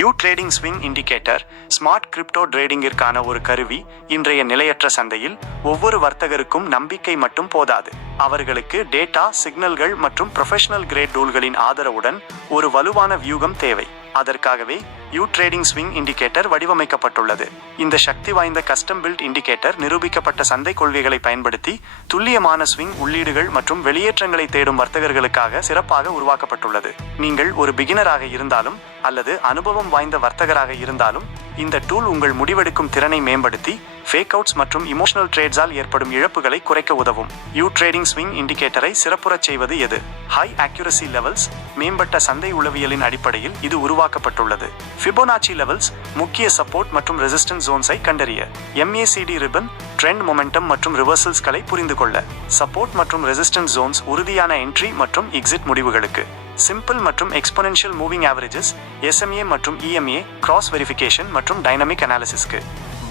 You trading swing indicator smart crypto ட்ரேடிங்கிற்கான ஒரு கருவி. இன்றைய நிலையற்ற சந்தையில் ஒவ்வொரு வர்த்தகருக்கும் நம்பிக்கை மட்டும் போதாது. அவர்களுக்கு டேட்டா, சிக்னல்கள் மற்றும் ப்ரொஃபஷனல் கிரேட் டூல்களின் ஆதரவுடன் ஒரு வலுவான வியூகம் தேவை. அதற்காகவே யூ ட்ரேடிங் ஸ்விங் இண்டிகேட்டர் வடிவமைக்கப்பட்டுள்ளது. இந்த சக்தி வாய்ந்த கஸ்டம் பில்ட் இண்டிகேட்டர் நிரூபிக்கப்பட்ட சந்தை கொள்கைகளை பயன்படுத்தி துல்லியமான ஸ்விங் உள்ளீடுகள் மற்றும் வெளியேற்றங்களை தேடும் வர்த்தகர்களுக்காக சிறப்பாக உருவாக்கப்பட்டுள்ளது. நீங்கள் ஒரு பிகினராக இருந்தாலும் அல்லது அனுபவம் வாய்ந்த வர்த்தகராக இருந்தாலும் இந்த டூல் உங்கள் முடிவெடுக்கும் திறனை மேம்படுத்தி ஃபேக் அவுட்ஸ் மற்றும் இமோஷனல் ட்ரேட்ஸால் ஏற்படும் இழப்புகளை குறைக்க உதவும். யூ ட்ரேடிங் ஸ்விங் இண்டிகேட்டரை சிறப்புறச் செய்வது எது? High accuracy levels. மேம்பட்ட சந்தை உளவியலின் அடிப்படையில் இது உருவாக்கப்பட்டுள்ளது. Fibonacci levels. முக்கிய சப்போர்ட் மற்றும் ரெசிஸ்டன்ஸ் ஜோன்ஸை கண்டறிய. MACD ribbon. ட்ரெண்ட் மொமெண்டம் மற்றும் ரிவர்சல்ஸ்களை புரிந்து கொள்ள. சப்போர்ட் மற்றும் ரெசிஸ்டன்ஸ் ஜோன்ஸ் உறுதியான என்ட்ரி மற்றும் எக்ஸிட் முடிவுகளுக்கு. சிம்பிள் மற்றும் எக்ஸ்பொனென்ஷியல் மூவிங் ஆவரேஜஸ். SMA மற்றும் EMA கிராஸ் வெரிஃபிகேஷன் மற்றும் டைனமிக் அனாலிசிஸ்க்கு.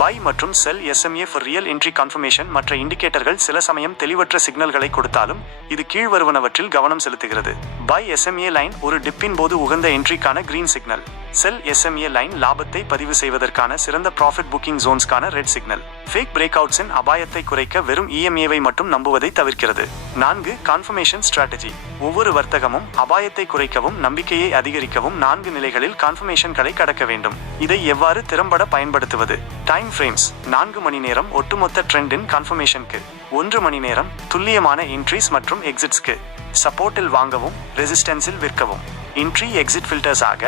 பை மற்றும் செல் SMA for real entry confirmation. மற்ற இண்டிகேட்டர்கள் சில சமயம் தெளிவற்ற சிக்னல்களை கொடுத்தாலும் இது கீழ்வருவனவற்றில் கவனம் செலுத்துகிறது. பை SMA லைன் ஒரு டிப்பின் போது உகந்த என்ட்ரிக்கான green signal. Sell SMA line லாபத்தை பதிவு செய்வதற்கான சிறந்த ப்ராஃபிட் புக்கிங் ஜோன்ஸ்க்கான ரெட் சிக்னல். ஃபேக் பிரேக் அவுட்ஸின் அபாயத்தை குறைக்க வெறும் EMA-வை மட்டும் நம்புவதை தவிர்க்கிறது. 4 கன்ஃபர்மேஷன் ஸ்ட்ராட்டஜி. ஒவ்வொரு வர்த்தகமும் அபாயத்தை குறைக்கவும் நம்பிக்கையை அதிகரிக்கவும் 4 நிலைகளில் கன்ஃபர்மேஷன்களை கடக்க வேண்டும். இதை எவ்வாறு திறம்பட பயன்படுத்துவது? Time frames. 4 மணி நேரம் ஒட்டுமொத்த ட்ரெண்டின் கன்ஃபர்மேஷனுக்கு. 1 மணி நேரம் துல்லியமான என்ட்ரிஸ் மற்றும் எக்ஸிட்ஸ்க்கு. சப்போர்ட்டில் வாங்கவும், ரெசிஸ்டன்ஸில் விற்கவும். என்ட்ரி எக்ஸிட் ஃபில்டர்ஸ் ஆக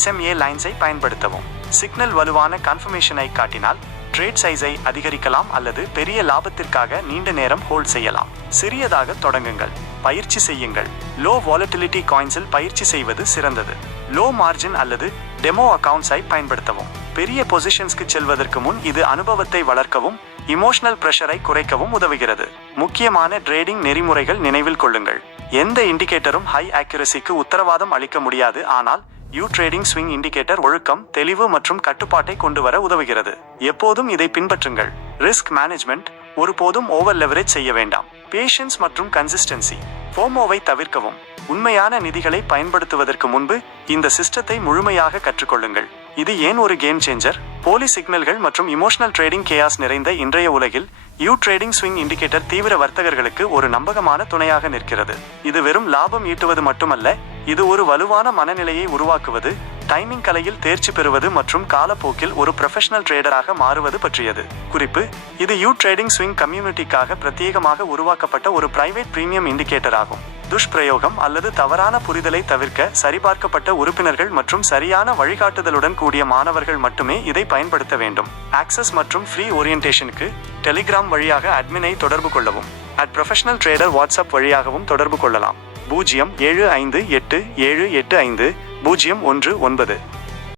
SMA லைன்ஸை பயன்படுத்தவும். சிக்னல் வலுவான கன்ஃபர்மேஷனை காட்டினால் ட்ரேட் சைஸை அதிகரிக்கலாம் அல்லது பெரிய லாபத்திற்காக நீண்ட நேரம் ஹோல்ட் செய்யலாம். சிறியதாக தொடங்குங்கள். பயிற்சி செய்யுங்கள். லோ வாலட்டிலிட்டி காயின்ஸில் பயிற்சி செய்வது சிறந்தது. லோ மார்ஜின் அல்லது டெமோ அக்கவுண்ட்ஸை பயன்படுத்தவும். பெரிய பொசிஷன்ஸ்க்கு செல்வதற்கு முன் இது அனுபவத்தை வளர்க்கவும் இமோஷனல் பிரஷரை குறைக்கவும் உதவுகிறது. முக்கியமான ட்ரேடிங் நெறிமுறைகள் நினைவில் கொள்ளுங்கள். எந்த இண்டிகேட்டரும் ஹை அக்யூரசிக்கு உத்தரவாதம் அளிக்க முடியாது, ஆனால் யூ ட்ரேடிங் ஸ்விங் இண்டிகேட்டர் ஒழுக்கம், தெளிவு மற்றும் கட்டுப்பாட்டை கொண்டு வர உதவுகிறது. எப்போதும் இதை பின்பற்றுங்கள். Risk management. ஒருபோதும் ஓவர் லெவரேஜ் செய்ய வேண்டாம். பேஷன்ஸ் மற்றும் கன்சிஸ்டன்சி. FOMO-வை தவிர்க்கவும். உண்மையான நிதிகளை பயன்படுத்துவதற்கு முன்பு இந்த சிஸ்டத்தை முழுமையாக கற்றுக்கொள்ளுங்கள். இது ஏன் ஒரு கேம் சேஞ்சர்? போலி சிக்னல்கள் மற்றும் இமோஷனல் ட்ரேடிங் கேயாஸ் நிறைந்த இன்றைய உலகில் யூ ட்ரேடிங் ஸ்விங் இண்டிகேட்டர் தீவிர வர்த்தகர்களுக்கு ஒரு நம்பகமான துணையாக நிற்கிறது. இது வெறும் லாபம் ஈட்டுவது மட்டுமல்ல, இது ஒரு வலுவான மனநிலையை உருவாக்குவது, டைமிங் கலையில் தேர்ச்சி பெறுவது மற்றும் காலப்போக்கில் ஒரு ப்ரொஃபஷனல் ட்ரேடராக மாறுவது பற்றியது. குறிப்பு: இது யூ ட்ரேடிங் ஸ்விங் கம்யூனிட்டிக்காக பிரத்யேகமாக உருவாக்கப்பட்ட ஒரு பிரைவேட் பிரீமியம் இண்டிகேட்டர் ஆகும். துஷ்பிரயோகம் அல்லது தவறான புரிதலை தவிர்க்க சரிபார்க்கப்பட்ட உறுப்பினர்கள் மற்றும் சரியான வழிகாட்டுதலுடன் கூடிய மாணவர்கள் மட்டுமே இதை பயன்படுத்த வேண்டும். ஆக்சஸ் மற்றும் ஃப்ரீ ஓரியன்டேஷனுக்கு டெலிகிராம் வழியாக அட்மினை தொடர்பு கொள்ளவும். @ப்ரொஃபஷனல் ட்ரேடர் வாட்ஸ்அப் வழியாகவும் தொடர்பு கொள்ளலாம். 075877850119.